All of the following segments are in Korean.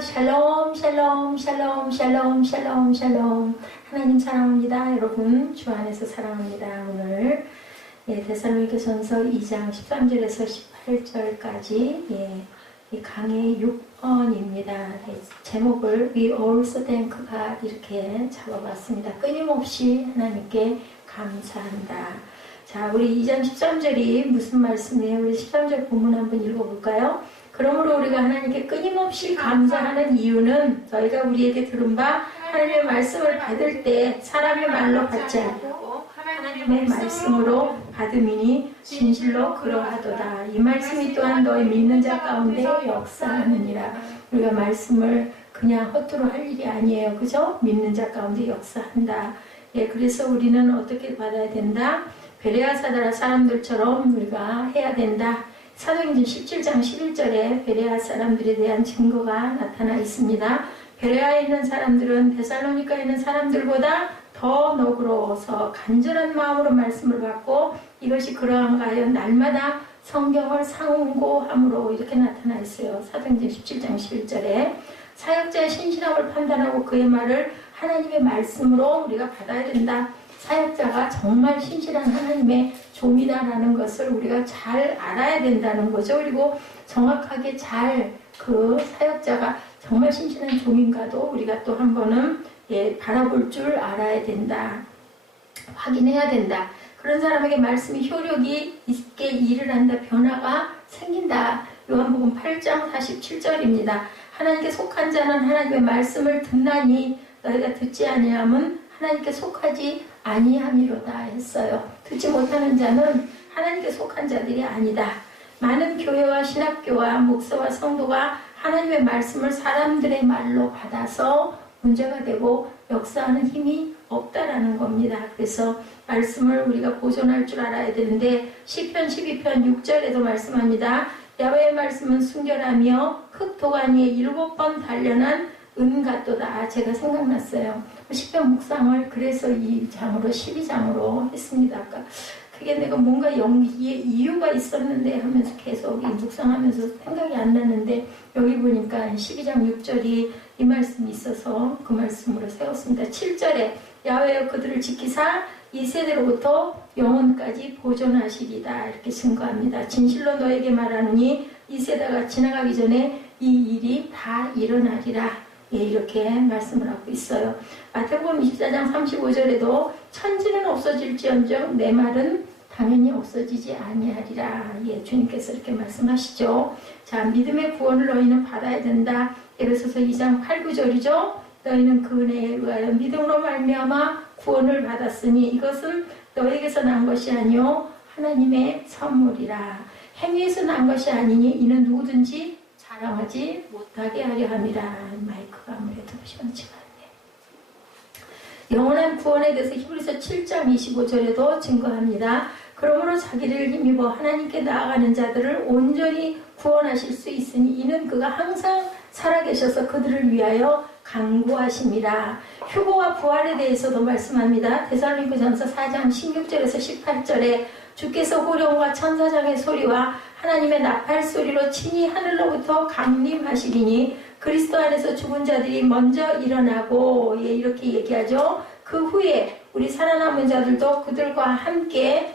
샬롬, 샬롬, 샬롬, 샬롬, 샬롬, 샬롬. 하나님 사랑합니다. 여러분, 주 안에서 사랑합니다. 오늘 데살로니가전서 2장 13절에서 18절까지 이 강의 6번입니다. 제목을 We also thank God 이렇게 잡아봤습니다. 끊임없이 하나님께 감사한다. 자, 우리 2장 13절이 무슨 말씀이에요? 우리 13절 본문 한번 읽어볼까요? 그러므로 우리가 하나님께 끊임없이 감사하는 이유는 저희가 우리에게 들은 바 하나님의 말씀을 받을 때 사람의 말로 받지 않고 하나님의 말씀으로 받음이니 진실로 그러하도다. 이 말씀이 또한 너희 믿는 자 가운데 역사하느니라. 우리가 말씀을 그냥 허투루 할 일이 아니에요. 그죠? 믿는 자 가운데 역사한다. 그래서 우리는 어떻게 받아야 된다? 베레아 사람들처럼 우리가 해야 된다. 사도행전 17장 11절에 베레아 사람들에 대한 증거가 나타나 있습니다. 베레아에 있는 사람들은 데살로니가에 있는 사람들보다 더 너그러워서 간절한 마음으로 말씀을 받고 이것이 그러한가 하여 날마다 성경을 상고함으로 이렇게 나타나 있어요. 사도행전 17장 11절에 사역자의 신실함을 판단하고 그의 말을 하나님의 말씀으로 우리가 받아야 된다. 사역자가 정말 신실한 하나님의 종이다라는 것을 우리가 잘 알아야 된다는 거죠. 그리고 정확하게 잘 그 사역자가 정말 신실한 종인가도 우리가 또 한 번은 바라볼 줄 알아야 된다. 확인해야 된다. 그런 사람에게 말씀이 효력이 있게 일을 한다. 변화가 생긴다. 요한복음 8장 47절입니다. 하나님께 속한 자는 하나님의 말씀을 듣나니 너희가 듣지 아니함은 하나님께 속하지 아니함이로다 했어요. 듣지 못하는 자는 하나님께 속한 자들이 아니다. 많은 교회와 신학교와 목사와 성도가 하나님의 말씀을 사람들의 말로 받아서 문제가 되고 역사하는 힘이 없다라는 겁니다. 그래서 말씀을 우리가 보존할 줄 알아야 되는데 시편 12편 6절에도 말씀합니다. 야훼의 말씀은 순결하며 흑도간 위에 7번 단련한 은 같도다. 제가 생각났어요. 시편 묵상을 그래서 이 장으로 12장으로 했습니다. 아까 그게 내가 뭔가 이유가 있었는데 하면서 계속 묵상하면서 생각이 안 나는데 여기 보니까 12장 6절이 이 말씀이 있어서 그 말씀으로 세웠습니다. 7절에 야훼여 그들을 지키사 이 세대로부터 영원까지 보존하시리다. 이렇게 증거합니다. 진실로 너에게 말하노니 이 세대가 지나가기 전에 이 일이 다 일어나리라. 이렇게 말씀을 하고 있어요. 마태복음 24장 35절에도 천지는 없어질지언정 내 말은 당연히 없어지지 아니하리라. 주님께서 이렇게 말씀하시죠. 자, 믿음의 구원을 너희는 받아야 된다. 에베소서 2장 8, 9절이죠. 너희는 그 은혜에 의하여 믿음으로 말미암아 구원을 받았으니 이것은 너에게서 난 것이 아니요 하나님의 선물이라. 행위에서 난 것이 아니니 이는 누구든지 자랑하지 못하게 하려 함이라. 마이크가 아무래도 시원치가 않네요. 영원한 구원에 대해서 히브리서 7장 25절에도 증거합니다. 그러므로 자기를 힘입어 하나님께 나아가는 자들을 온전히 구원하실 수 있으니 이는 그가 항상 살아계셔서 그들을 위하여 간구하심이라. 휴거와 부활에 대해서도 말씀합니다. 데살로니가전서 4장 16절에서 18절에 주께서 호령과 천사장의 소리와 하나님의 나팔 소리로 친히 하늘로부터 강림하시리니 그리스도 안에서 죽은 자들이 먼저 일어나고 이렇게 얘기하죠. 그 후에 우리 살아남은 자들도 그들과 함께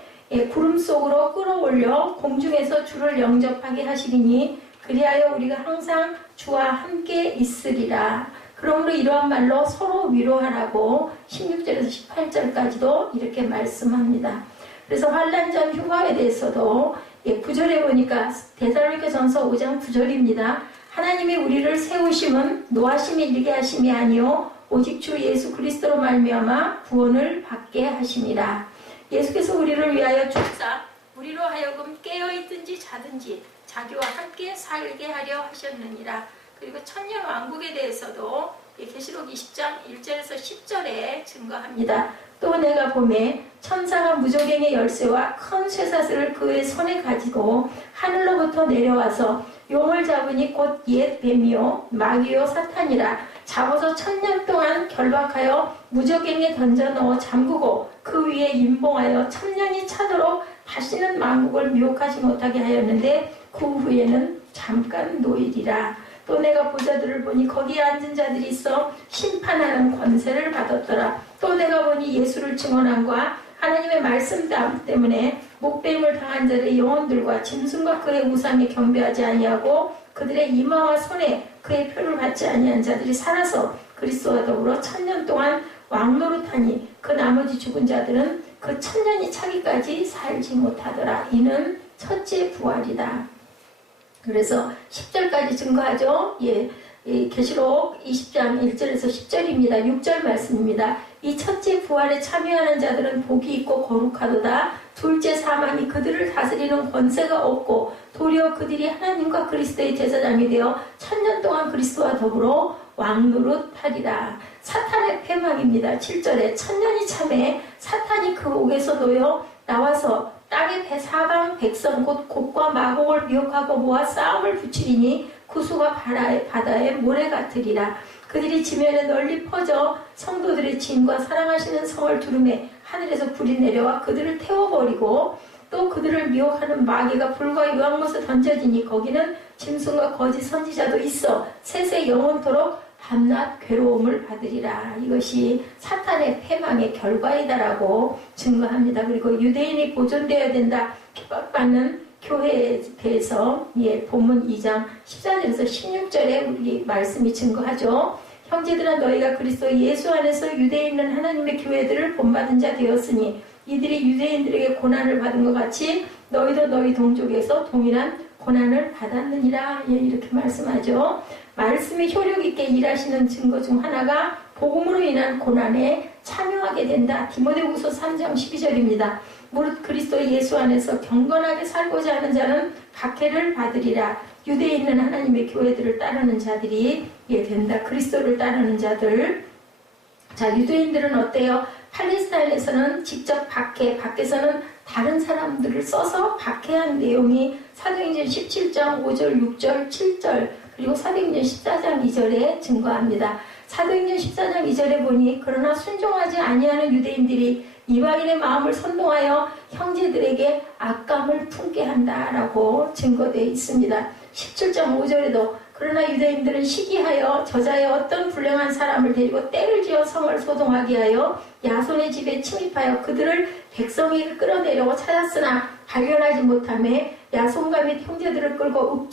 구름 속으로 끌어올려 공중에서 주를 영접하게 하시리니 그리하여 우리가 항상 주와 함께 있으리라. 그러므로 이러한 말로 서로 위로하라고 16절에서 18절까지도 이렇게 말씀합니다. 그래서 환난 전 휴가에 대해서도 9절에 보니까 데살로니가전서 5장 9절입니다. 하나님이 우리를 세우심은 노하심에 이르게 하심이 아니요 오직 주 예수 그리스도로 말미암아 구원을 받게 하심이라. 예수께서 우리를 위하여 죽사 우리로 하여금 깨어있든지 자든지 자기와 함께 살게 하려 하셨느니라. 그리고 천년 왕국에 대해서도 계시록 20장 1절에서 10절에 증거합니다. 또 내가 보매 천사가 무저갱의 열쇠와 큰 쇠사슬을 그의 손에 가지고 하늘로부터 내려와서 용을 잡으니 곧 옛 뱀이요 마귀요 사탄이라. 잡아서 1000년 동안 결박하여 무저갱에 던져 넣어 잠그고 그 위에 임봉하여 1000년이 차도록 다시는 만국을 미혹하지 못하게 하였는데 그 후에는 잠깐 노일이라. 또 내가 보자들을 보니 거기에 앉은 자들이 있어 심판하는 권세를 받았더라. 또 내가 보니 예수를 증언함과 하나님의 말씀 때문에 목배임을 당한 자의 영혼들과 짐승과 그의 우상에 경배하지 아니하고 그들의 이마와 손에 그의 표를 받지 아니한 자들이 살아서 그리스도와 더불어 1000년 동안 왕노릇하니 그 나머지 죽은 자들은 그 1000년이 차기까지 살지 못하더라. 이는 첫째 부활이다. 그래서 10절까지 증거하죠. 계시록 20장 1절에서 10절입니다. 6절 말씀입니다. 이 첫째 부활에 참여하는 자들은 복이 있고 거룩하도다. 둘째 사망이 그들을 다스리는 권세가 없고 도리어 그들이 하나님과 그리스도의 제사장이 되어 1000년 동안 그리스도와 더불어 왕노릇하리라. 사탄의 패망입니다. 7절에 1000년이 참에 사탄이 그 옥에서 놓여 나와서 땅의 사방 백성 곧 곡과 마곡을 미혹하고 모아 싸움을 붙이리니 그 수가 바다의 모래 같으리라. 그들이 지면에 널리 퍼져 성도들의 짐과 사랑하시는 성을 두르매 하늘에서 불이 내려와 그들을 태워버리고 또 그들을 미혹하는 마귀가 불과 유황못에 던져지니 거기는 짐승과 거짓 선지자도 있어 셋의 영원토록 밤낮 괴로움을 받으리라. 이것이 사탄의 패망의 결과이다라고 증거합니다. 그리고 유대인이 보존되어야 된다 핍박받는 교회에 대해서 본문 2장 14절에서 16절에 우리 말씀이 증거하죠. 형제들아 너희가 그리스도 예수 안에서 유대에 있는 하나님의 교회들을 본받은 자 되었으니 이들이 유대인들에게 고난을 받은 것 같이 너희도 너희 동족에서 동일한 고난을 받았느니라. 이렇게 말씀하죠. 말씀이 효력 있게 일하시는 증거 중 하나가 복음으로 인한 고난에 참여하게 된다. 디모데후서 3장 12절입니다. 무릇 그리스도 예수 안에서 경건하게 살고자 하는 자는 박해를 받으리라. 유대에 있는 하나님의 교회들을 따르는 자들이 된다. 그리스도를 따르는 자들. 자, 유대인들은 어때요? 팔레스타인에서는 직접 밖에서는 다른 사람들을 써서 박해한 내용이 사도행전 17장 5절, 6절, 7절 그리고 사도행전 14장 2절에 증거합니다. 사도행전 14장 2절에 보니 그러나 순종하지 아니하는 유대인들이 이방인의 마음을 선동하여 형제들에게 악감을 품게 한다라고 증거되어 있습니다. 17장 5절에도 그러나 유대인들은 시기하여 저자의 어떤 불량한 사람을 데리고 떼를 지어 성을 소동하게 하여 야손의 집에 침입하여 그들을 백성에게 끌어내려고 찾았으나 발견하지 못하매 야손과 및 형제들을 끌고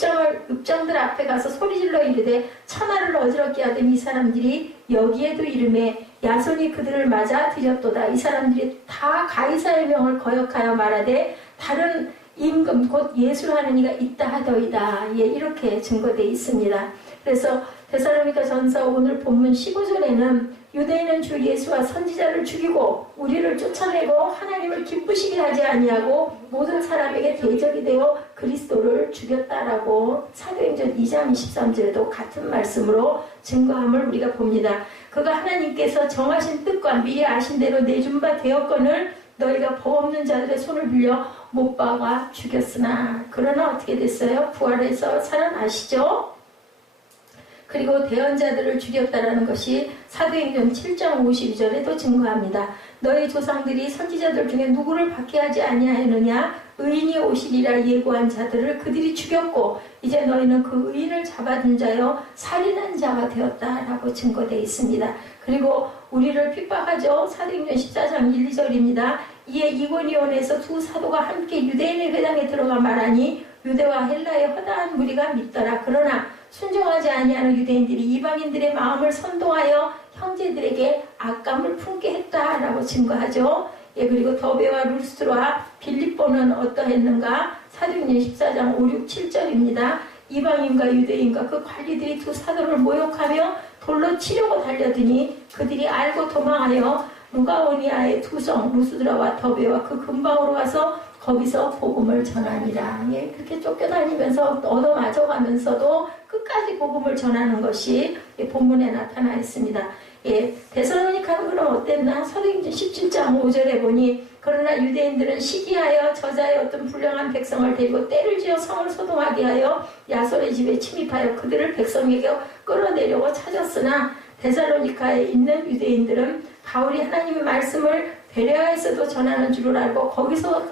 읍장들 앞에 가서 소리질러 이르되 천하를 어지럽게 하던 이 사람들이 여기에도 이르매 야손이 그들을 맞아 들였도다. 이 사람들이 다 가이사의 명을 거역하여 말하되 다른 임금 곧 예수를 하는 이가 있다 하더이다. 이렇게 증거되어 있습니다. 그래서 데살로니가 전서 오늘 본문 15절에는 유대인은 주 예수와 선지자를 죽이고 우리를 쫓아내고 하나님을 기쁘시게 하지 아니하고 모든 사람에게 대적이 되어 그리스도를 죽였다라고 사도행전 2장 23절에도 같은 말씀으로 증거함을 우리가 봅니다. 그가 하나님께서 정하신 뜻과 미리 아신 대로 내준 바 되었거늘 너희가 법 없는 자들의 손을 빌려 못 박아 죽였으나 그러나 어떻게 됐어요? 부활해서 살아나시죠? 그리고 대언자들을 죽였다라는 것이 사도행전 7장 52절에도 증거합니다. 너희 조상들이 선지자들 중에 누구를 박해하지 아니하였느냐? 의인이 오시리라 예고한 자들을 그들이 죽였고 이제 너희는 그 의인을 잡아둔 자여 살인한 자가 되었다라고 증거되어 있습니다. 그리고 우리를 핍박하죠. 사도행전 14장 1, 2절입니다. 이에 이고니온에서 두 사도가 함께 유대인의 회당에 들어가 말하니 유대와 헬라의 허다한 무리가 믿더라. 그러나 순종하지 아니하는 유대인들이 이방인들의 마음을 선동하여 형제들에게 악감을 품게 했다라고 증거하죠. 그리고 더베와 루스트로와 빌립보는 어떠했는가? 사도행전 14장 5, 6, 7절입니다. 이방인과 유대인과 그 관리들이 두 사도를 모욕하며 돌로 치려고 달려드니 그들이 알고 도망하여 루가오니아의 두 성 루스드라와 더베와 그 근방으로 가서 거기서 복음을 전하니라. 그렇게 쫓겨다니면서 얻어맞아가면서도 끝까지 복음을 전하는 것이 본문에 나타나 있습니다. 데살로니가는 그럼 어땠나? 사도행전 17장 5절에 보니 그러나 유대인들은 시기하여 저자의 어떤 불량한 백성을 데리고 떼를 지어 성을 소동하게 하여 야손의 집에 침입하여 그들을 백성에게 끌어내려고 찾았으나 데살로니가에 있는 유대인들은 바울이 하나님의 말씀을 베레아에서도 전하는 줄을 알고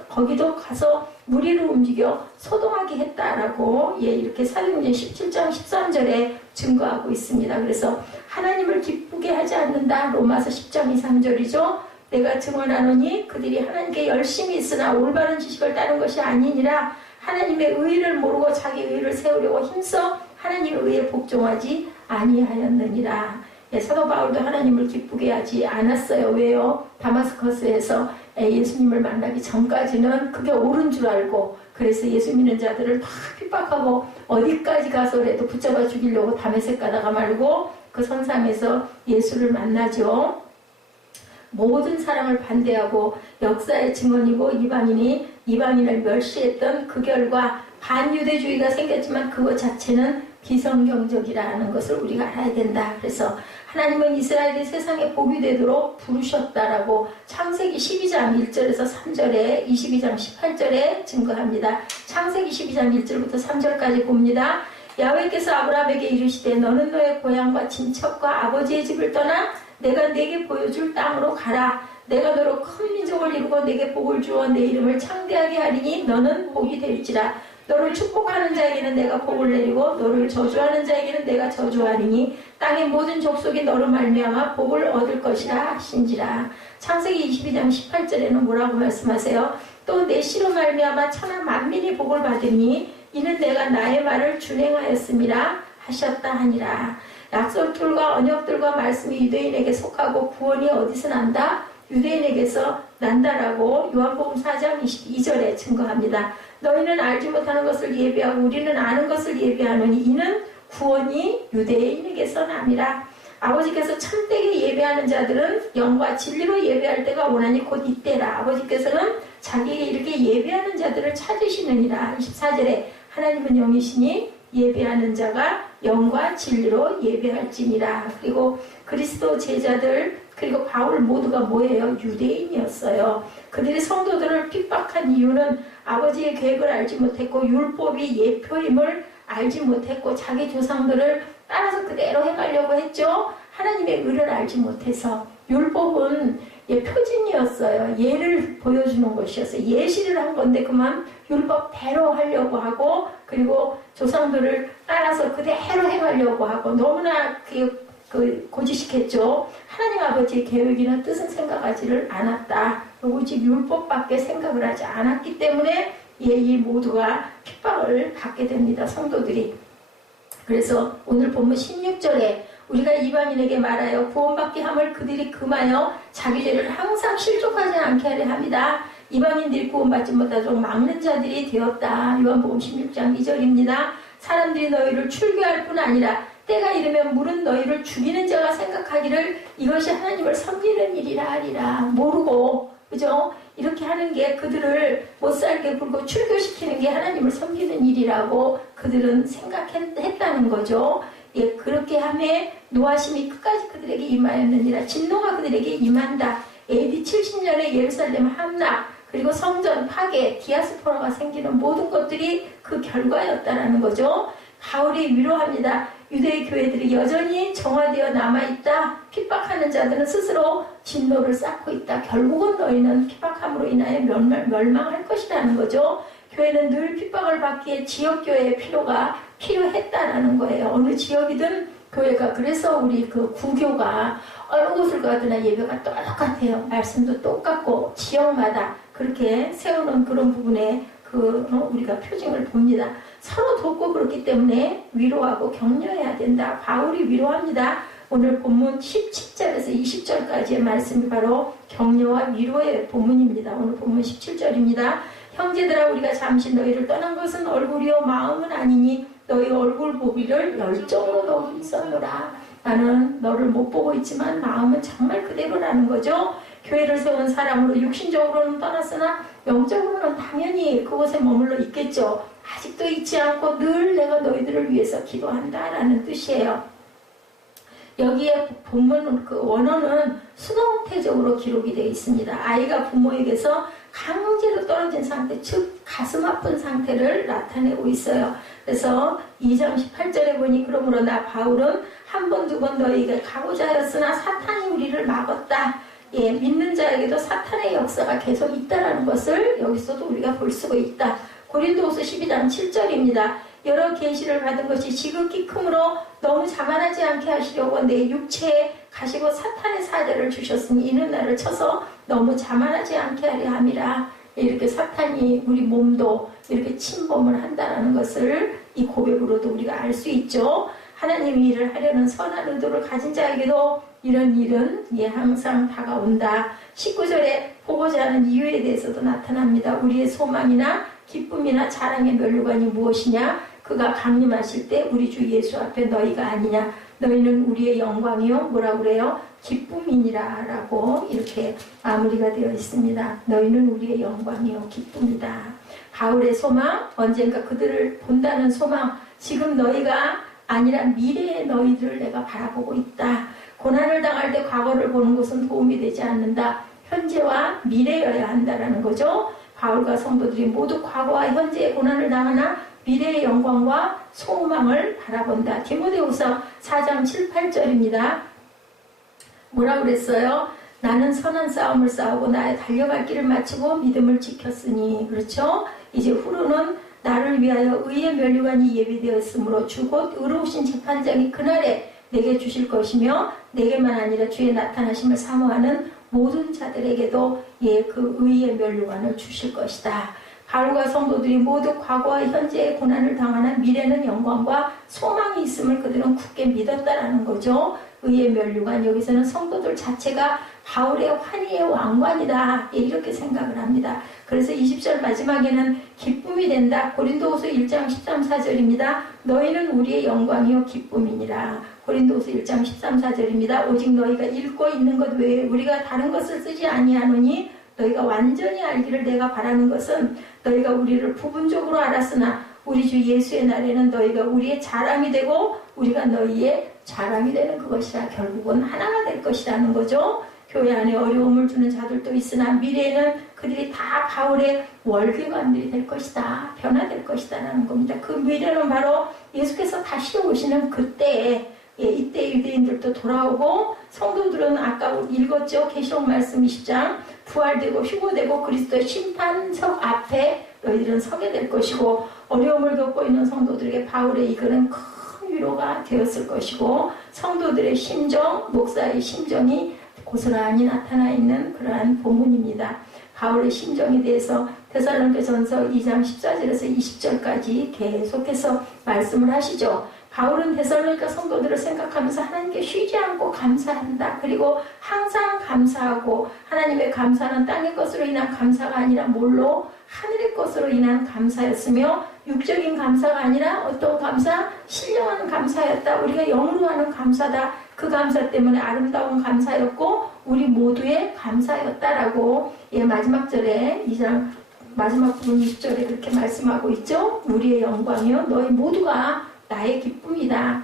거기도 가서 무리를 움직여 소동하게 했다라고 이렇게 사도행전 17장 13절에 증거하고 있습니다. 그래서 하나님을 기쁘게 하지 않는다. 로마서 10장 2, 3절이죠. 내가 증언하노니 그들이 하나님께 열심히 있으나 올바른 지식을 따른 것이 아니니라. 하나님의 의를 모르고 자기 의를 세우려고 힘써 하나님의 의에 복종하지 아니하였느니라. 사도 바울도 하나님을 기쁘게 하지 않았어요. 왜요? 다마스커스에서 예수님을 만나기 전까지는 그게 옳은 줄 알고, 그래서 예수 믿는 자들을 다 핍박하고 어디까지 가서라도 붙잡아 죽이려고 다메섹 가다가 말고 그 선상에서 예수를 만나죠. 모든 사람을 반대하고 역사의 증언이고 이방인을 멸시했던 그 결과 반유대주의가 생겼지만 그것 자체는 비성경적이라는 것을 우리가 알아야 된다. 그래서 하나님은 이스라엘이 세상에 복이 되도록 부르셨다라고 창세기 12장 1절에서 3절에 22장 18절에 증거합니다. 창세기 12장 1절부터 3절까지 봅니다. 야훼께서 아브라함에게 이르시되 너는 너의 고향과 친척과 아버지의 집을 떠나 내가 네게 보여줄 땅으로 가라. 내가 너로 큰 민족을 이루고 네게 복을 주어 내 이름을 창대하게 하리니 너는 복이 될지라. 너를 축복하는 자에게는 내가 복을 내리고 너를 저주하는 자에게는 내가 저주하리니 땅의 모든 족속이 너로 말미암아 복을 얻을 것이라 하신지라. 창세기 22장 18절에는 뭐라고 말씀하세요? 또 내 씨로 말미암아 천하 만민이 복을 받으니 이는 내가 나의 말을 준행하였음이라 하셨다 하니라. 약속들과 언약들과 말씀이 유대인에게 속하고 구원이 어디서 난다? 유대인에게서 난다라고 요한복음 4장 22절에 증거합니다. 너희는 알지 못하는 것을 예비하고 우리는 아는 것을 예비하노니 이는 구원이 유대인에게서 남이라. 아버지께서 참되게 예배하는 자들은 영과 진리로 예배할 때가 오나니 곧 이때라. 아버지께서는 자기에게 이렇게 예배하는 자들을 찾으시느니라. 24절에 하나님은 영이시니 예배하는 자가 영과 진리로 예배할지니라. 그리고 그리스도 제자들 그리고 바울 모두가 뭐예요? 유대인이었어요. 그들이 성도들을 핍박한 이유는 아버지의 계획을 알지 못했고 율법이 예표임을 알지 못했고 자기 조상들을 따라서 그대로 해가려고 했죠. 하나님의 의를 알지 못해서. 율법은 표징이었어요. 예를 보여주는 것이었어요. 예시를 한 건데 그만 율법대로 하려고 하고 그리고 조상들을 따라서 그대로 해가려고 하고 너무나 고지식했죠. 하나님 아버지의 계획이나 뜻은 생각하지를 않았다. 오직 율법밖에 생각을 하지 않았기 때문에 이 모두가 핍박을 받게 됩니다. 성도들이. 그래서 오늘 본문 16절에 우리가 이방인에게 말하여 구원받게 함을 그들이 금하여 자기 죄를 항상 실족하지 않게 하려 합니다. 이방인들이 구원받지 못하도록 막는 자들이 되었다. 요한복음 16장 2절입니다. 사람들이 너희를 출교할 뿐 아니라 때가 이르면 물은 너희를 죽이는 자가 생각하기를 이것이 하나님을 섬기는 일이라 하리라. 모르고 그죠? 이렇게 하는 게 그들을 못살게 굴고 출교시키는 게 하나님을 섬기는 일이라고 그들은 생각했다는 거죠. 그렇게 함에 노하심이 끝까지 그들에게 임하였느니라. 진노가 그들에게 임한다. AD 70년에 예루살렘 함락 그리고 성전 파괴, 디아스포라가 생기는 모든 것들이 그 결과였다라는 거죠. 바울이 위로합니다. 유대 교회들이 여전히 정화되어 남아있다. 핍박하는 자들은 스스로 진노를 쌓고 있다. 결국은 너희는 핍박함으로 인하여 멸망할 것이라는 거죠. 교회는 늘 핍박을 받기에 지역교회의 필요했다라는 거예요. 어느 지역이든 교회가. 그래서 우리 그 구교가 어느 곳을 가더나 예배가 똑같아요. 말씀도 똑같고 지역마다 그렇게 세우는 그런 부분에 우리가 표징을 봅니다. 서로 돕고 그렇기 때문에 위로하고 격려해야 된다. 바울이 위로합니다. 오늘 본문 17절에서 20절까지의 말씀이 바로 격려와 위로의 본문입니다. 오늘 본문 17절입니다. 형제들아 우리가 잠시 너희를 떠난 것은 얼굴이요 마음은 아니니 너희 얼굴 보기를 열정으로 너희 있었노라. 나는 너를 못 보고 있지만 마음은 정말 그대로라는 거죠. 교회를 세운 사람으로 육신적으로는 떠났으나 영적으로는 당연히 그곳에 머물러 있겠죠. 아직도 잊지 않고 늘 내가 너희들을 위해서 기도한다라는 뜻이에요. 여기에 본문 원어는 수동태적으로 기록이 되어 있습니다. 아이가 부모에게서 강제로 떨어진 상태, 즉 가슴 아픈 상태를 나타내고 있어요. 그래서 2장 18절에 보니 그러므로 나 바울은 한 번 두 번 너희에게 가고자 하였으나 사탄이 우리를 막았다. 믿는 자에게도 사탄의 역사가 계속 있다라는 것을 여기서도 우리가 볼 수가 있다. 고린도후서 12장 7절입니다. 여러 계시를 받은 것이 지극히 크므로 너무 자만하지 않게 하시려고 내 육체에 가시고 사탄의 사자를 주셨으니 이는 나를 쳐서 너무 자만하지 않게 하려 함이라. 이렇게 사탄이 우리 몸도 이렇게 침범을 한다는 것을 이 고백으로도 우리가 알 수 있죠. 하나님이 일을 하려는 선한 의도를 가진 자에게도 이런 일은 항상 다가온다. 19절에 보고자 하는 이유에 대해서도 나타납니다. 우리의 소망이나 기쁨이나 자랑의 면류관이 무엇이냐? 그가 강림하실 때 우리 주 예수 앞에 너희가 아니냐? 너희는 우리의 영광이요 뭐라고 그래요? 기쁨이니라 라고 이렇게 마무리가 되어 있습니다. 너희는 우리의 영광이요 기쁨이다. 바울의 소망, 언젠가 그들을 본다는 소망, 지금 너희가 아니라 미래의 너희들을 내가 바라보고 있다. 고난을 당할 때 과거를 보는 것은 도움이 되지 않는다. 현재와 미래여야 한다라는 거죠. 바울과 성도들이 모두 과거와 현재의 고난을 당하나 미래의 영광과 소망을 바라본다. 디모데후서 4장 7, 8절입니다. 뭐라고 그랬어요? 나는 선한 싸움을 싸우고 나의 달려갈 길을 마치고 믿음을 지켰으니. 그렇죠? 이제 후로는 나를 위하여 의의 면류관이 예비되어 있으므로 주 곧 의로우신 재판장이 그날에 내게 주실 것이며 내게만 아니라 주의 나타나심을 사모하는 모든 자들에게도 그 의의 면류관을 주실 것이다. 바울과 성도들이 모두 과거와 현재의 고난을 당하나 미래는 영광과 소망이 있음을 그들은 굳게 믿었다라는 거죠. 의의 면류관, 여기서는 성도들 자체가 바울의 환희의 왕관이다 이렇게 생각을 합니다. 그래서 20절 마지막에는 기쁨이 된다. 고린도후서 1장 13, 14절입니다. 너희는 우리의 영광이요 기쁨이니라. 고린도후서 1장 13, 14절입니다. 오직 너희가 읽고 있는 것 외에 우리가 다른 것을 쓰지 아니하노니 너희가 완전히 알기를 내가 바라는 것은 너희가 우리를 부분적으로 알았으나 우리 주 예수의 날에는 너희가 우리의 자랑이 되고 우리가 너희의 자랑이 되는 그것이라. 결국은 하나가 될 것이라는 거죠. 교회 안에 어려움을 주는 자들도 있으나 미래에는 그들이 다 바울의 월계관들이 될 것이다. 변화될 것이다 라는 겁니다. 그 미래는 바로 예수께서 다시 오시는 그때에 이때 유대인들도 돌아오고 성도들은 아까 읽었죠. 계시록 말씀 20장 부활되고 휴거되고 그리스도의 심판석 앞에 너희들은 서게 될 것이고 어려움을 겪고 있는 성도들에게 바울의 이글은 큰 위로가 되었을 것이고 성도들의 심정, 목사의 심정이 고스란히 나타나 있는 그러한 본문입니다. 바울의 심정에 대해서 데살로니가전서 2장 14절에서 20절까지 계속해서 말씀을 하시죠. 바울은 데살로니가 성도들을 생각하면서 하나님께 쉬지 않고 감사한다. 그리고 항상 감사하고 하나님의 감사는 땅의 것으로 인한 감사가 아니라 뭘로? 하늘의 것으로 인한 감사였으며 육적인 감사가 아니라 어떤 감사? 신령한 감사였다. 우리가 영으로 하는 감사다. 그 감사 때문에 아름다운 감사였고 우리 모두의 감사였다라고 마지막 절에 2장 마지막 부분 20절에 그렇게 말씀하고 있죠. 우리의 영광이요 너희 모두가 나의 기쁨이다.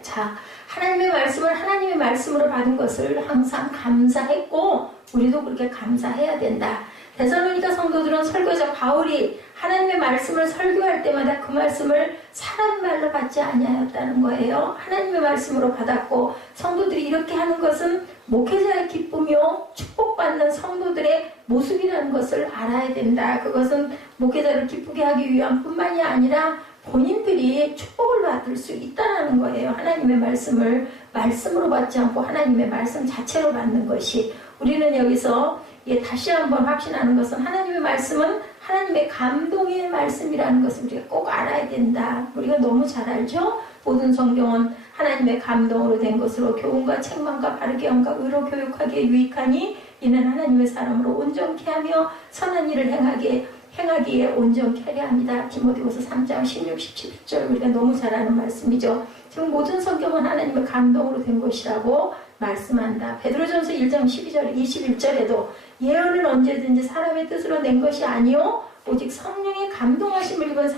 자, 하나님의 말씀으로 받은 것을 항상 감사했고 우리도 그렇게 감사해야 된다. 데살로니가 성도들은 설교자 바울이 하나님의 말씀을 설교할 때마다 그 말씀을 사람 말로 받지 아니하였다는 거예요. 하나님의 말씀으로 받았고 성도들이 이렇게 하는 것은 목회자의 기쁨이요 축복받는 성도들의 모습이라는 것을 알아야 된다. 그것은 목회자를 기쁘게 하기 위한 뿐만이 아니라 본인들이 축복을 받을 수 있다는 거예요. 하나님의 말씀을 말씀으로 받지 않고 하나님의 말씀 자체로 받는 것이. 우리는 여기서 다시 한번 확신하는 것은 하나님의 말씀은 하나님의 감동의 말씀이라는 것을 우리가 꼭 알아야 된다. 우리가 너무 잘 알죠? 모든 성경은 하나님의 감동으로 된 것으로 교훈과 책망과 바르게 함과 의로 교육하기에 유익하니 이는 하나님의 사람으로 온전케 하며 선한 일을 행하기에 온전케 하려 합니다. 디모데후서 3장 16, 17절 우리가 너무 잘 아는 말씀이죠. 지금 모든 성경은 하나님의 감동으로 된 것이라고 말씀한다. 베드로전서 1장 12절, 21절에도 예언은 언제든지 사람의 뜻으로 낸 것이 아니요 오직 성령의 감동하심을 입은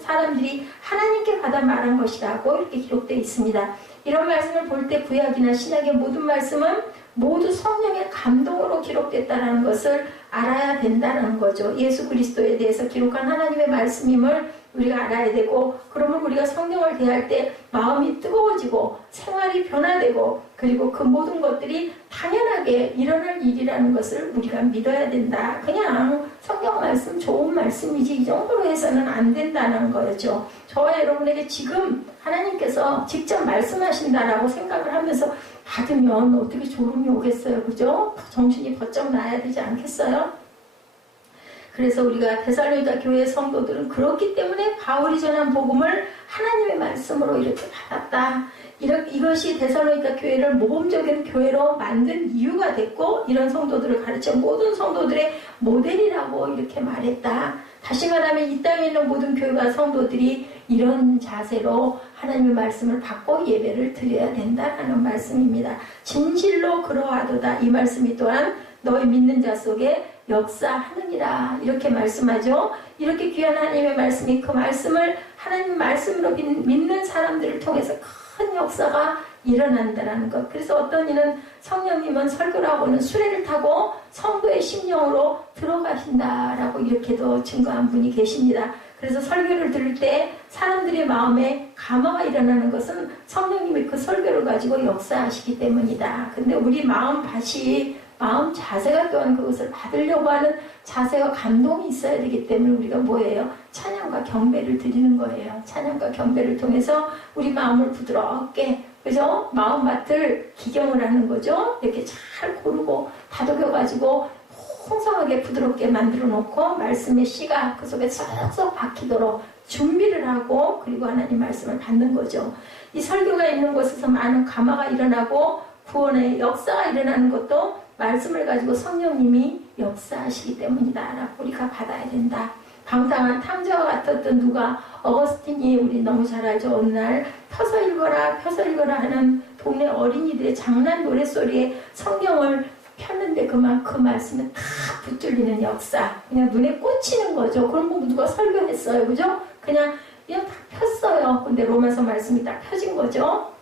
사람들이 하나님께 받아 말한 것이라고 이렇게 기록되어 있습니다. 이런 말씀을 볼 때 구약이나 신약의 모든 말씀은 모두 성령의 감동으로 기록됐다는 것을 알아야 된다는 거죠. 예수 그리스도에 대해서 기록한 하나님의 말씀임을 우리가 알아야 되고, 그러면 우리가 성경을 대할 때 마음이 뜨거워지고 생활이 변화되고, 그리고 그 모든 것들이 당연하게 일어날 일이라는 것을 우리가 믿어야 된다. 그냥 성경 말씀 좋은 말씀이지 이 정도로 해서는 안 된다는 거죠. 저와 여러분에게 지금 하나님께서 직접 말씀하신다라고 생각을 하면서 받으면 어떻게 졸음이 오겠어요. 그죠? 정신이 번쩍 나야 되지 않겠어요? 그래서 우리가 데살로니가 교회 성도들은 그렇기 때문에 바울이 전한 복음을 하나님의 말씀으로 이렇게 받았다. 이것이 데살로니가 교회를 모범적인 교회로 만든 이유가 됐고, 이런 성도들을 가르쳐 모든 성도들의 모델이라고 이렇게 말했다. 다시 말하면 이 땅에 있는 모든 교회와 성도들이 이런 자세로 하나님의 말씀을 받고 예배를 드려야 된다는 말씀입니다. 진실로 그러하도다. 이 말씀이 또한 너희 믿는 자 속에 역사하느니라, 이렇게 말씀하죠. 이렇게 귀한 하나님의 말씀이, 그 말씀을 하나님 말씀으로 믿는 사람들을 통해서 큰 역사가 일어난다는 것. 그래서 어떤 이는 성령님은 설교를 하고는 수레를 타고 성도의 심령으로 들어가신다라고 이렇게도 증거한 분이 계십니다. 그래서 설교를 들을 때 사람들의 마음에 감화가 일어나는 것은 성령님이 그 설교를 가지고 역사하시기 때문이다. 근데 우리 마음 자세가 또한 그것을 받으려고 하는 자세와 감동이 있어야 되기 때문에 우리가 뭐예요? 찬양과 경배를 드리는 거예요. 찬양과 경배를 통해서 우리 마음을 부드럽게, 그죠? 마음밭을 기경을 하는 거죠. 이렇게 잘 고르고 다독여가지고 풍성하게 부드럽게 만들어 놓고 말씀의 씨가 그 속에 쏙쏙 박히도록 준비를 하고, 그리고 하나님 말씀을 받는 거죠. 이 설교가 있는 곳에서 많은 감화가 일어나고 구원의 역사가 일어나는 것도 말씀을 가지고 성령님이 역사하시기 때문이다 라고 우리가 받아야 된다. 방탕한 탕자와 같았던 누가, 어거스틴이 우리 너무 잘 알죠. 어느 날 펴서 읽어라 하는 동네 어린이들의 장난 노랫소리에 성경을 폈는데 그 말씀에 다 붙들리는 역사. 그냥 눈에 꽂히는 거죠. 그럼 뭐 누가 설교했어요. 그죠? 그냥 다 폈어요. 근데 로마서 말씀이 딱 펴진 거죠.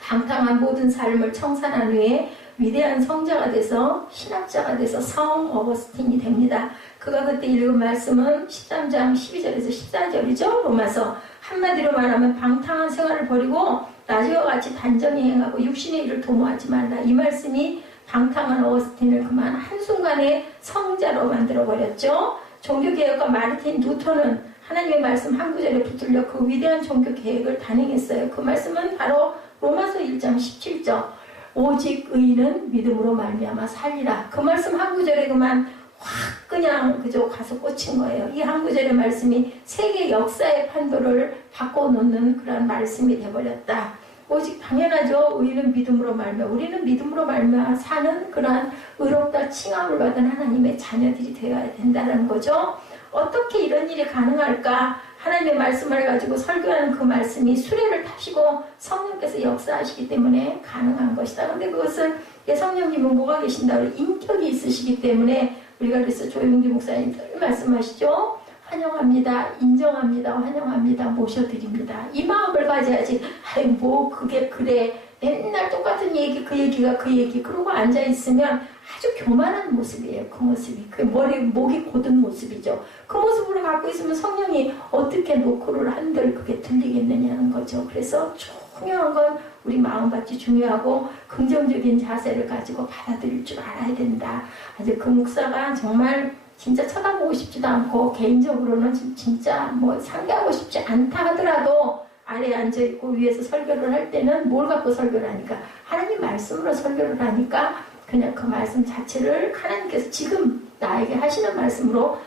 방탕한 모든 삶을 청산한 후에 위대한 성자가 돼서, 신학자가 돼서 성 어거스틴이 됩니다. 그가 그때 읽은 말씀은 13장 12절에서 14절이죠. 로마서. 한마디로 말하면 방탕한 생활을 버리고 나지와 같이 단정히 행하고 육신의 일을 도모하지 말라. 이 말씀이 방탕한 어거스틴을 그만 한순간에 성자로 만들어버렸죠. 종교개혁가 마르틴 루터는 하나님의 말씀 한 구절에 붙들려 그 위대한 종교개혁을 단행했어요. 그 말씀은 바로 로마서 1장 17절. 오직 의인은 믿음으로 말미암아 살리라. 그 말씀 한 구절에 그만 확 그냥 그저 가서 꽂힌 거예요. 이 한 구절의 말씀이 세계 역사의 판도를 바꿔놓는 그런 말씀이 되어버렸다. 오직 당연하죠. 의인은 믿음으로 말미암아, 우리는 믿음으로 말미암아 사는 그러한 의롭다 칭함을 받은 하나님의 자녀들이 되어야 된다는 거죠. 어떻게 이런 일이 가능할까? 하나님의 말씀을 가지고 설교하는 그 말씀이 수레를 타시고 성령께서 역사하시기 때문에 가능한 것이다. 그런데 그것은 성령님은 뭐가 계신다? 인격이 있으시기 때문에 우리가 그래서 조용기 목사님 늘 말씀하시죠. 환영합니다. 인정합니다. 환영합니다. 모셔드립니다. 이 마음을 가져야지. 아이 뭐 그게 그래. 맨날 똑같은 얘기, 그 얘기가 그 얘기. 그러고 앉아있으면 아주 교만한 모습이에요. 그 모습이. 그 목이 곧은 모습이죠. 그 모습으로 갖고 있으면 성령이 어떻게 노크를 한들 그게 들리겠느냐는 거죠. 그래서 중요한 건 우리 마음밭이 중요하고 긍정적인 자세를 가지고 받아들일 줄 알아야 된다. 아주 그 목사가 정말 진짜 쳐다보고 싶지도 않고 개인적으로는 진짜 뭐 상대하고 싶지 않다 하더라도 아래에 앉아있고 위에서 설교를 할 때는 뭘 갖고 설교를 하니까 하나님 말씀으로 설교를 하니까 그냥 그 말씀 자체를 하나님께서 지금 나에게 하시는 말씀으로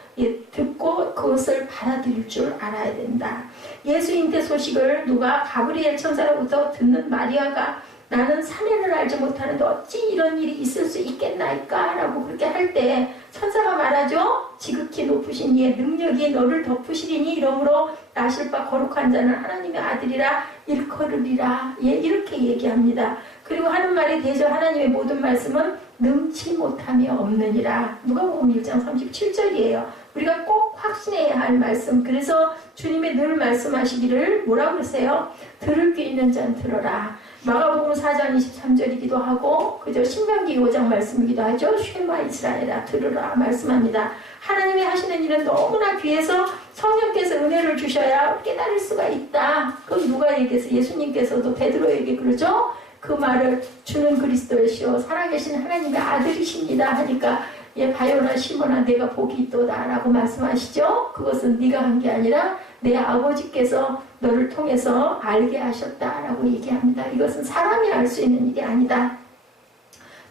듣고 그것을 받아들일 줄 알아야 된다. 예수 잉태 소식을 누가 가브리엘 천사로부터 듣는 마리아가 나는 사내를 알지 못하는데 어찌 이런 일이 있을 수 있겠나이까? 라고 그렇게 할 때 천사가 말하죠. 지극히 높으신 이의 능력이 너를 덮으시리니 이러므로 나실 바 거룩한 자는 하나님의 아들이라 일컬으리라. 예, 이렇게 얘기합니다. 그리고 하는 말이 되죠. 하나님의 모든 말씀은 능치 못함이 없느니라. 누가복음 1장 37절이에요. 우리가 꼭 확신해야 할 말씀. 그래서 주님이 늘 말씀하시기를 뭐라고 그러세요? 들을 귀 있는 자는 들어라. 마가복음 4장 23절이기도 하고 그저 신명기 5장 말씀이기도 하죠. 쉐마 이스라엘아 들으라 말씀합니다. 하나님이 하시는 일은 너무나 귀해서 성령께서 은혜를 주셔야 깨달을 수가 있다. 그럼 누가 얘기해서 예수님께서도 베드로에게 그러죠. 그 말을 주는 그리스도시요 살아계신 하나님의 아들이십니다 하니까 바요나 시몬아 내가 복이 있도다 라고 말씀하시죠. 그것은 네가 한 게 아니라 내 아버지께서 너를 통해서 알게 하셨다라고 얘기합니다. 이것은 사람이 알 수 있는 일이 아니다.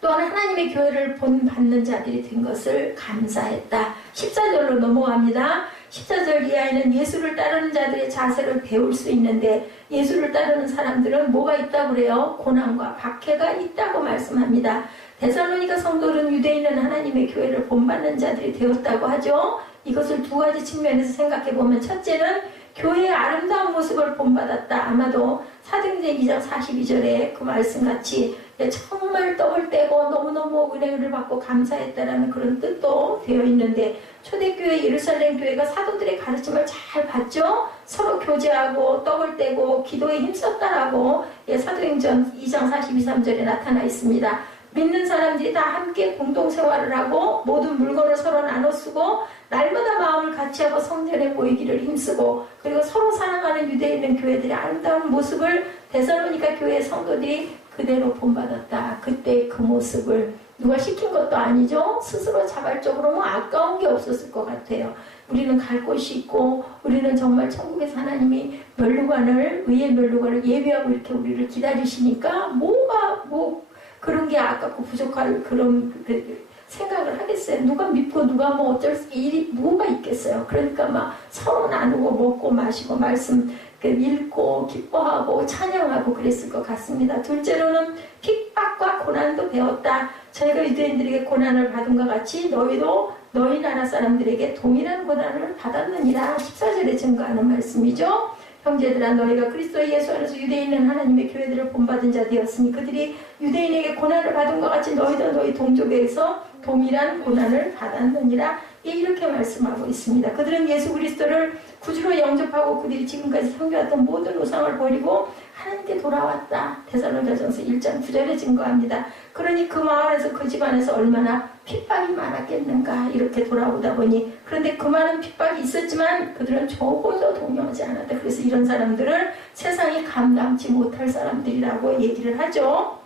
또한 하나님의 교회를 본받는 자들이 된 것을 감사했다. 14절로 넘어갑니다. 14절 이하에는 예수를 따르는 자들의 자세를 배울 수 있는데 예수를 따르는 사람들은 뭐가 있다고 그래요? 고난과 박해가 있다고 말씀합니다. 데살로니가 성도는 유대인은 하나님의 교회를 본받는 자들이 되었다고 하죠. 이것을 두 가지 측면에서 생각해보면 첫째는 교회의 아름다운 모습을 본받았다. 아마도 사도행전 2장 42절에 그 말씀같이 정말 떡을 떼고 너무너무 은혜를 받고 감사했다라는 그런 뜻도 되어 있는데 초대교회 예루살렘 교회가 사도들의 가르침을 잘 받죠. 서로 교제하고 떡을 떼고 기도에 힘썼다라고 사도행전 2장 42, 3절에 나타나 있습니다. 믿는 사람들이 다 함께 공동생활을 하고 모든 물건을 서로 나눠 쓰고 날마다 마음을 같이하고 성전에 모이기를 힘쓰고 그리고 서로 사랑하는 유대인은 교회들의 아름다운 모습을 데살로니가 교회 성도들이 그대로 본받았다. 그때 그 모습을 누가 시킨 것도 아니죠. 스스로 자발적으로 뭐 아까운 게 없었을 것 같아요. 우리는 갈 곳이 있고 우리는 정말 천국에서 하나님이 면류관을 의의 면류관을 예비하고 이렇게 우리를 기다리시니까 그런 게 아깝고 부족할 그런 생각을 하겠어요. 누가 믿고 누가 뭐 어쩔 일이 뭐가 있겠어요. 그러니까 막 서로 나누고 먹고 마시고 말씀 읽고 기뻐하고 찬양하고 그랬을 것 같습니다. 둘째로는 핍박과 고난도 배웠다. 저희가 유대인들에게 고난을 받은 것 같이 너희도 너희 나라 사람들에게 동일한 고난을 받았느니라. 14절에 증거하는 말씀이죠. 형제들아 너희가 그리스도 예수 안에서 유대인은 하나님의 교회들을 본받은 자 되었으니 그들이 유대인에게 고난을 받은 것 같이 너희도 너희 동족에서 동일한 고난을 받았느니라. 이렇게 말씀하고 있습니다. 그들은 예수 그리스도를 구주로 영접하고 그들이 지금까지 섬겨왔던 모든 우상을 버리고 하나님께 돌아왔다. 데살로니가전서 1장 9절에 증거합니다. 그러니 그 마을에서 그 집안에서 얼마나 핍박이 많았겠는가 이렇게 돌아오다 보니 그런데 그 많은 핍박이 있었지만 그들은 조금도 동요하지 않았다. 그래서 이런 사람들을 세상이 감당치 못할 사람들이라고 얘기를 하죠.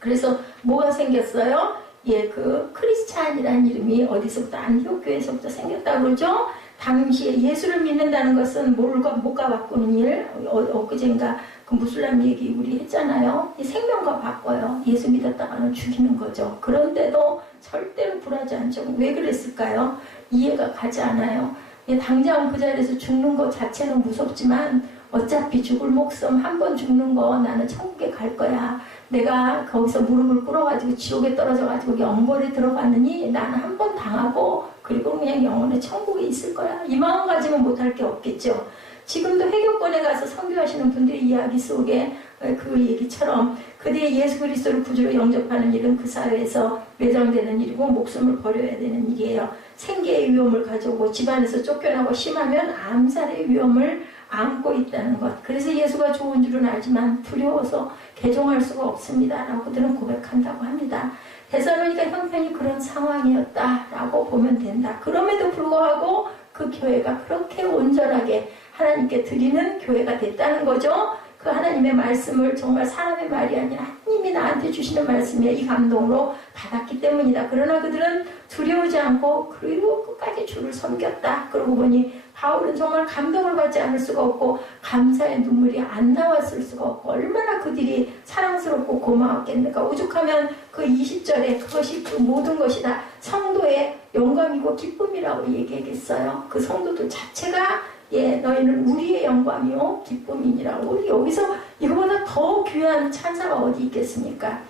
그래서 뭐가 생겼어요? 그 크리스찬이라는 이름이 어디서부터 안디옥 교회에서부터 생겼다고 그러죠. 당시에 예수를 믿는다는 것은 못과 바꾸는 일, 엊그젠가 그 무슬람 얘기 우리 했잖아요. 이 생명과 바꿔요. 예수 믿었다가는 죽이는 거죠. 그런데도 절대로 굴하지 않죠. 왜 그랬을까요? 이해가 가지 않아요. 당장 그 자리에서 죽는 것 자체는 무섭지만 어차피 죽을 목숨 한 번 죽는 거 나는 천국에 갈 거야. 내가 거기서 무릎을 꿇어가지고 지옥에 떨어져가지고 영벌에 들어가느니 나는 한 번 당하고 그리고 그냥 영원의 천국에 있을 거야. 이 마음 가지면 못할 게 없겠죠. 지금도 회교권에 가서 선교하시는 분들의 이야기 속에 그 얘기처럼 그들이 예수 그리스도를 구주로 영접하는 일은 그 사회에서 매장되는 일이고 목숨을 버려야 되는 일이에요. 생계의 위험을 가져오고 집안에서 쫓겨나고 심하면 암살의 위험을 안고 있다는 것. 그래서 예수가 좋은 줄은 알지만 두려워서 개종할 수가 없습니다 라고 그들은 고백한다고 합니다. 데살로니가 형편이 그런 상황이었다라고 보면 된다. 그럼에도 불구하고 그 교회가 그렇게 온전하게 하나님께 드리는 교회가 됐다는 거죠. 그 하나님의 말씀을 정말 사람의 말이 아니라 하나님이 나한테 주시는 말씀에 이 감동으로 받았기 때문이다. 그러나 그들은 두려우지 않고 그리고 끝까지 주를 섬겼다. 그러고 보니 바울은 정말 감동을 받지 않을 수가 없고 감사의 눈물이 안 나왔을 수가 없고 얼마나 그들이 사랑스럽고 고마웠겠는가. 오죽하면 그 20절에 그것이 그 모든 것이 다 성도의 영광이고 기쁨이라고 얘기하겠어요. 그 성도들 자체가 너희는 우리의 영광이요 기쁨이니라고. 우리 여기서 이거보다 더 귀한 찬사가 어디 있겠습니까?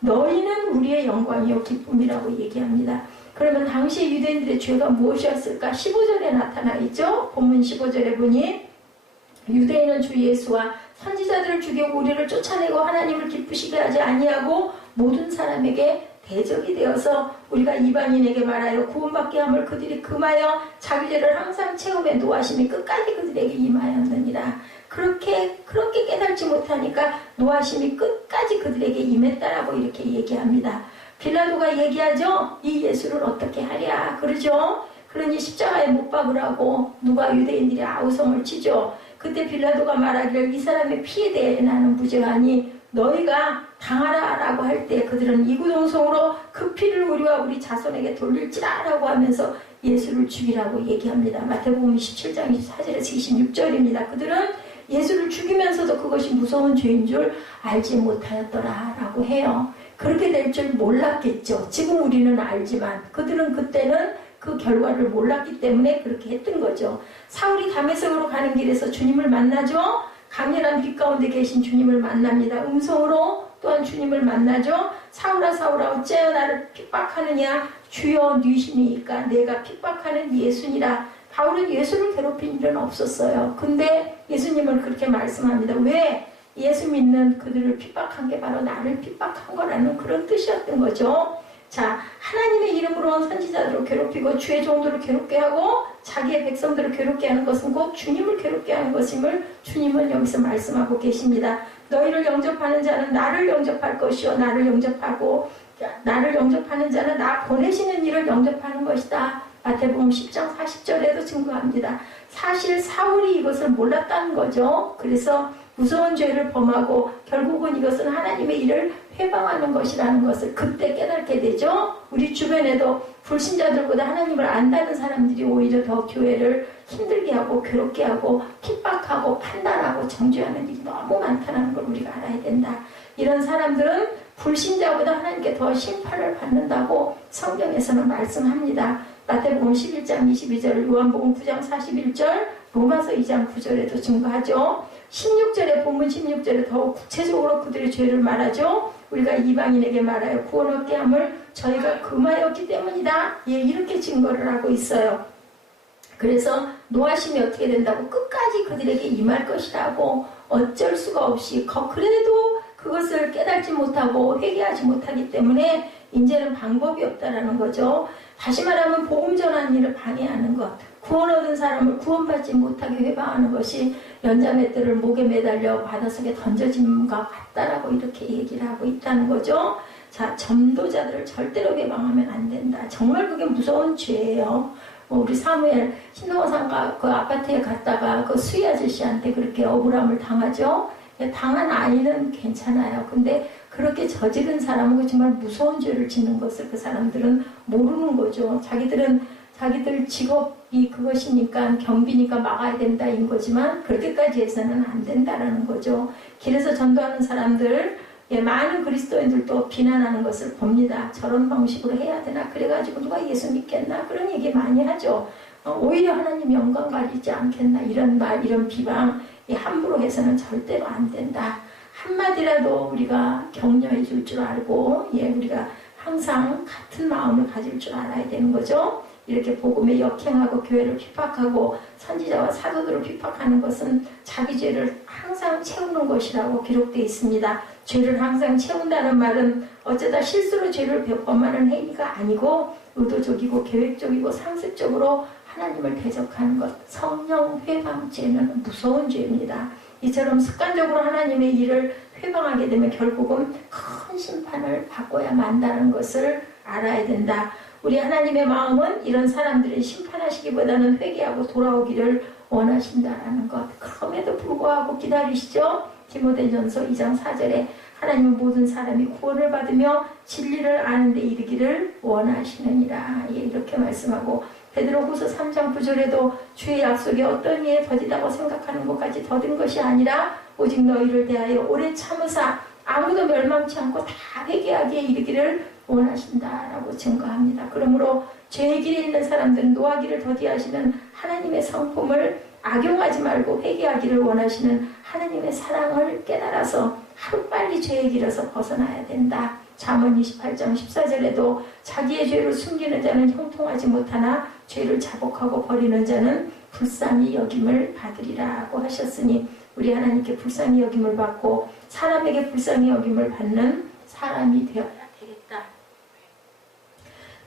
너희는 우리의 영광이요 기쁨이라고 얘기합니다. 그러면 당시 유대인들의 죄가 무엇이었을까? 15절에 나타나 있죠. 본문 15절에 보니 유대인은 주 예수와 선지자들을 죽이고 우리를 쫓아내고 하나님을 기쁘시게 하지 아니하고 모든 사람에게 대적이 되어서 우리가 이방인에게 말하여 구원받게 함을 그들이 금하여 자기 죄를 항상 채움에 노하심이 끝까지 그들에게 임하였느니라. 그렇게 깨닫지 못하니까 노하심이 끝까지 그들에게 임했다라고 이렇게 얘기합니다. 빌라도가 얘기하죠. 이 예수를 어떻게 하랴 그러죠. 그러니 십자가에 못 박으라고 누가 유대인들이 아우성을 치죠. 그때 빌라도가 말하기를 이 사람의 피에 대해 나는 무죄하니 너희가 당하라 라고 할 때 그들은 이구동성으로 그 피를 우리와 우리 자손에게 돌릴지라 라고 하면서 예수를 죽이라고 얘기합니다. 마태복음 27장 24절에서 26절입니다. 그들은 예수를 죽이면서도 그것이 무서운 죄인 줄 알지 못하였더라 라고 해요. 그렇게 될 줄 몰랐겠죠. 지금 우리는 알지만 그들은 그때는 그 결과를 몰랐기 때문에 그렇게 했던 거죠. 사울이 다메섹으로 가는 길에서 주님을 만나죠. 강렬한 빛 가운데 계신 주님을 만납니다. 음성으로 또한 주님을 만나죠. 사울아 사울아 어찌하여 나를 핍박하느냐. 주여 뉘시니까 내가 핍박하는 예수니라. 바울은 예수를 괴롭힌 일은 없었어요. 근데 예수님은 그렇게 말씀합니다. 왜? 예수 믿는 그들을 핍박한 게 바로 나를 핍박한 거라는 그런 뜻이었던 거죠. 자, 하나님의 이름으로 선지자들을 괴롭히고 주의 종들을 괴롭게 하고 자기의 백성들을 괴롭게 하는 것은 곧 주님을 괴롭게 하는 것임을 주님은 여기서 말씀하고 계십니다. 너희를 영접하는 자는 나를 영접할 것이요 나를 영접하는 자는 나 보내시는 이를 영접하는 것이다. 마태복음 10장 40절에도 증거합니다. 사실 사울이 이것을 몰랐다는 거죠. 그래서 무서운 죄를 범하고 결국은 이것은 하나님의 일을 회방하는 것이라는 것을 그때 깨닫게 되죠. 우리 주변에도 불신자들보다 하나님을 안다는 사람들이 오히려 더 교회를 힘들게 하고 괴롭게 하고 핍박하고 판단하고 정죄하는 일이 너무 많다는 걸 우리가 알아야 된다. 이런 사람들은 불신자보다 하나님께 더 심판을 받는다고 성경에서는 말씀합니다. 마태복음 11장 22절, 요한복음 9장 41절, 로마서 2장 9절에도 증거하죠. 16절에 본문 16절에 더욱 구체적으로 그들의 죄를 말하죠. 우리가 이방인에게 말하여 구원 얻게 함을 저희가 금하였기 때문이다. 예, 이렇게 증거를 하고 있어요. 그래서 노하심이 어떻게 된다고 끝까지 그들에게 임할 것이라고 어쩔 수가 없이 그래도 그것을 깨닫지 못하고 회개하지 못하기 때문에 이제는 방법이 없다라는 거죠. 다시 말하면 복음 전하는 일을 방해하는 것, 구원 얻은 사람을 구원받지 못하게 회방하는 것이 연자맷돌을 목에 매달려 바닷속에 던져짐과 같다라고 이렇게 얘기를 하고 있다는 거죠. 자, 전도자들을 절대로 회방하면 안 된다. 정말 그게 무서운 죄예요. 우리 사무엘 신동호상가 그 아파트에 갔다가 그 수희 아저씨한테 그렇게 억울함을 당하죠. 당한 아이는 괜찮아요. 근데 그렇게 저지른 사람은 정말 무서운 죄를 짓는 것을 그 사람들은 모르는 거죠. 자기들 직업이 그것이니까 경비니까 막아야 된다인 거지만 그렇게까지 해서는 안 된다라는 거죠. 길에서 전도하는 사람들, 많은 그리스도인들도 비난하는 것을 봅니다. 저런 방식으로 해야 되나? 그래가지고 누가 예수 믿겠나? 그런 얘기 많이 하죠. 오히려 하나님 영광 가리지 않겠나? 이런 말, 이런 비방 함부로 해서는 절대로 안 된다. 한마디라도 우리가 격려해 줄 줄 알고 우리가 항상 같은 마음을 가질 줄 알아야 되는 거죠. 이렇게 복음에 역행하고 교회를 핍박하고 선지자와 사도들을 핍박하는 것은 자기 죄를 항상 채우는 것이라고 기록되어 있습니다. 죄를 항상 채운다는 말은 어쩌다 실수로 죄를 범하는 행위가 아니고 의도적이고 계획적이고 상습적으로 하나님을 대적하는 것, 성령 회방죄는 무서운 죄입니다. 이처럼 습관적으로 하나님의 일을 회방하게 되면 결국은 큰 심판을 받고야 만다는 것을 알아야 된다. 우리 하나님의 마음은 이런 사람들을 심판하시기보다는 회개하고 돌아오기를 원하신다라는 것. 그럼에도 불구하고 기다리시죠. 디모데전서 2장 4절에 하나님은 모든 사람이 구원을 받으며 진리를 아는 데 이르기를 원하시느니라. 이렇게 말씀하고 베드로후서 3장 9절에도 주의 약속이 어떤 이에 더디다고 생각하는 것까지 더딘 것이 아니라 오직 너희를 대하여 오래 참으사 아무도 멸망치 않고 다 회개하기에 이르기를 원하신다라고 증거합니다. 그러므로 죄의 길에 있는 사람들은 노하기를 더디하시는 하나님의 성품을 악용하지 말고 회개하기를 원하시는 하나님의 사랑을 깨달아서 하루빨리 죄의 길에서 벗어나야 된다. 잠언 28장 14절에도 자기의 죄를 숨기는 자는 형통하지 못하나 죄를 자복하고 버리는 자는 불쌍히 여김을 받으리라고 하셨으니 우리 하나님께 불쌍히 여김을 받고 사람에게 불쌍히 여김을 받는 사람이 되어야 되겠다.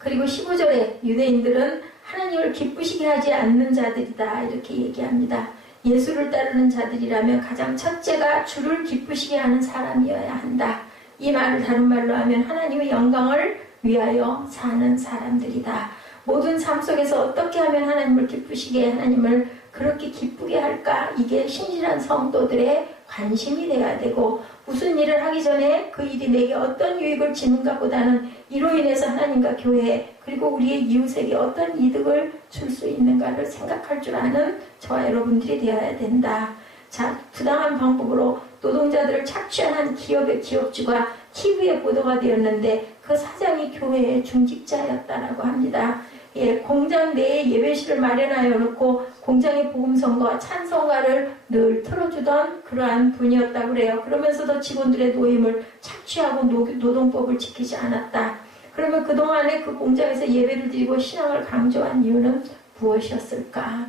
그리고 15절에 유대인들은 하나님을 기쁘시게 하지 않는 자들이다 이렇게 얘기합니다. 예수를 따르는 자들이라면 가장 첫째가 주를 기쁘시게 하는 사람이어야 한다. 이 말을 다른 말로 하면 하나님의 영광을 위하여 사는 사람들이다. 모든 삶 속에서 어떻게 하면 하나님을 기쁘시게, 하나님을 그렇게 기쁘게 할까? 이게 신실한 성도들의 관심이 돼야 되고, 무슨 일을 하기 전에 그 일이 내게 어떤 유익을 주는가 보다는 이로 인해서 하나님과 교회 그리고 우리의 이웃에게 어떤 이득을 줄 수 있는가를 생각할 줄 아는 저와 여러분들이 되어야 된다. 자, 부당한 방법으로 노동자들을 착취한 기업의 기업주가 TV에 보도가 되었는데 그 사장이 교회의 중직자였다라고 합니다. 예, 공장 내에 예배실을 마련하여 놓고 공장의 복음성과 찬송가를 늘 틀어주던 그러한 분이었다고 그래요. 그러면서도 직원들의 노임을 착취하고 노동법을 지키지 않았다. 그러면 그동안에 그 공장에서 예배를 드리고 신앙을 강조한 이유는 무엇이었을까?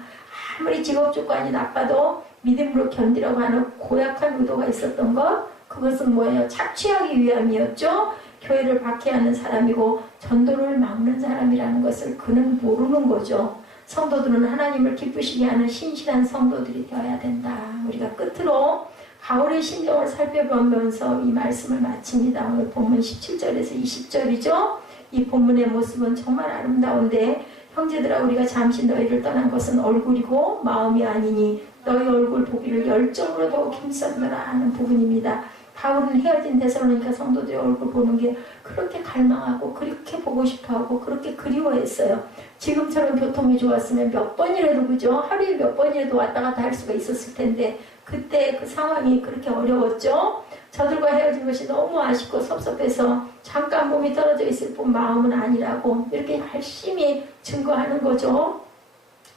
아무리 직업 조건이 나빠도 믿음으로 견디려고 하는 고약한 의도가 있었던 것, 그것은 뭐예요? 착취하기 위함이었죠. 교회를 박해하는 사람이고 전도를 막는 사람이라는 것을 그는 모르는 거죠. 성도들은 하나님을 기쁘시게 하는 신실한 성도들이 되어야 된다. 우리가 끝으로 바울의 심정을 살펴보면서 이 말씀을 마칩니다. 오늘 본문 17절에서 20절이죠. 이 본문의 모습은 정말 아름다운데, 형제들아 우리가 잠시 너희를 떠난 것은 얼굴이고 마음이 아니니 너희 얼굴 보기를 열정으로 더욱 힘썼노라 하는 부분입니다. 바울은 헤어진 데살로니가 성도들의 얼굴 보는 게 그렇게 갈망하고 그렇게 보고 싶어하고 그렇게 그리워했어요. 지금처럼 교통이 좋았으면 몇 번이라도, 그죠? 하루에 몇 번이라도 왔다 갔다 할 수가 있었을 텐데 그때 그 상황이 그렇게 어려웠죠. 저들과 헤어진 것이 너무 아쉽고 섭섭해서 잠깐 몸이 떨어져 있을 뿐 마음은 아니라고 이렇게 열심히 증거하는 거죠.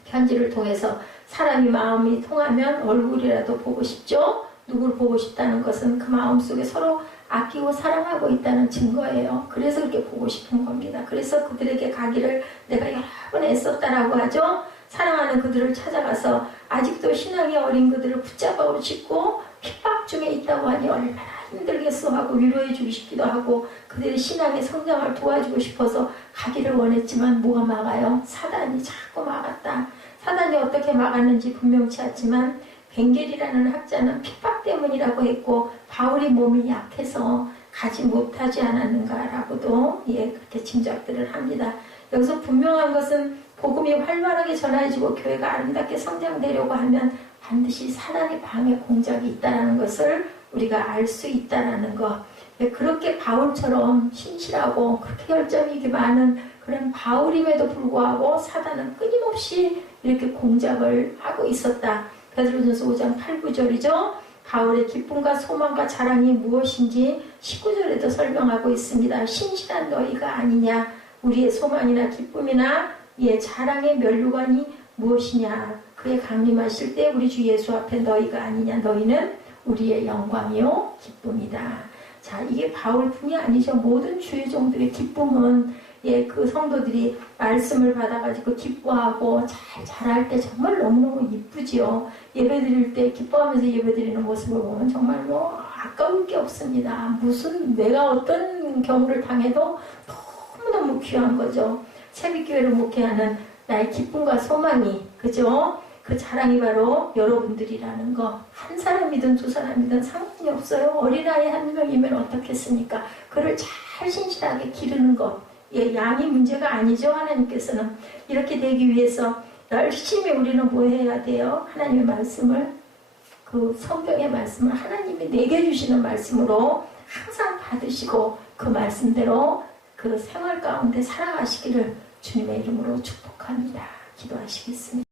편지를 통해서 사람이 마음이 통하면 얼굴이라도 보고 싶죠. 누구를 보고 싶다는 것은 그 마음속에 서로 아끼고 사랑하고 있다는 증거예요. 그래서 그렇게 보고 싶은 겁니다. 그래서 그들에게 가기를 내가 여러 번 애썼다라고 하죠. 사랑하는 그들을 찾아가서 아직도 신앙이 어린 그들을 붙잡아 짚고 핍박 중에 있다고 하니 얼마나 힘들겠어 하고 위로해 주고 싶기도 하고 그들의 신앙의 성장을 도와주고 싶어서 가기를 원했지만 뭐가 막아요? 사단이 자꾸 막았다. 사단이 어떻게 막았는지 분명치 않지만 벵겔이라는 학자는 핍박 때문이라고 했고 바울이 몸이 약해서 가지 못하지 않았는가라고도 그렇게 짐작들을 합니다. 여기서 분명한 것은 복음이 활발하게 전해지고 교회가 아름답게 성장되려고 하면 반드시 사단의 방해 공작이 있다는 것을 우리가 알 수 있다는 것. 그렇게 바울처럼 신실하고 그렇게 열정이 많은 그런 바울임에도 불구하고 사단은 끊임없이 이렇게 공작을 하고 있었다. 베드로전서 5장 8, 9절이죠. 바울의 기쁨과 소망과 자랑이 무엇인지 19절에도 설명하고 있습니다. 신실한 너희가 아니냐. 우리의 소망이나 기쁨이나 자랑의 면류관이 무엇이냐. 그의 강림하실 때 우리 주 예수 앞에 너희가 아니냐. 너희는 우리의 영광이요 기쁨이다. 자, 이게 바울뿐이 아니죠. 모든 주의 종들의 기쁨은 그 성도들이 말씀을 받아가지고 기뻐하고 잘 자랄 때 정말 너무너무 이쁘지요. 예배드릴 때 기뻐하면서 예배드리는 모습을 보면 정말 아까울 게 없습니다. 무슨 내가 어떤 경우를 당해도 너무너무 귀한 거죠. 새벽교회를 목회하는 나의 기쁨과 소망이, 그죠? 그 자랑이 바로 여러분들이라는 거. 한 사람이든 두 사람이든 상관이 없어요. 어린아이 한 명이면 어떻겠습니까? 그를 잘 신실하게 기르는 것. 양이 문제가 아니죠. 하나님께서는. 이렇게 되기 위해서 열심히 우리는 뭐 해야 돼요? 하나님의 말씀을, 그 성경의 말씀을 하나님이 내게 주시는 말씀으로 항상 받으시고 그 말씀대로 그 생활 가운데 살아가시기를 주님의 이름으로 축복합니다. 기도하시겠습니다.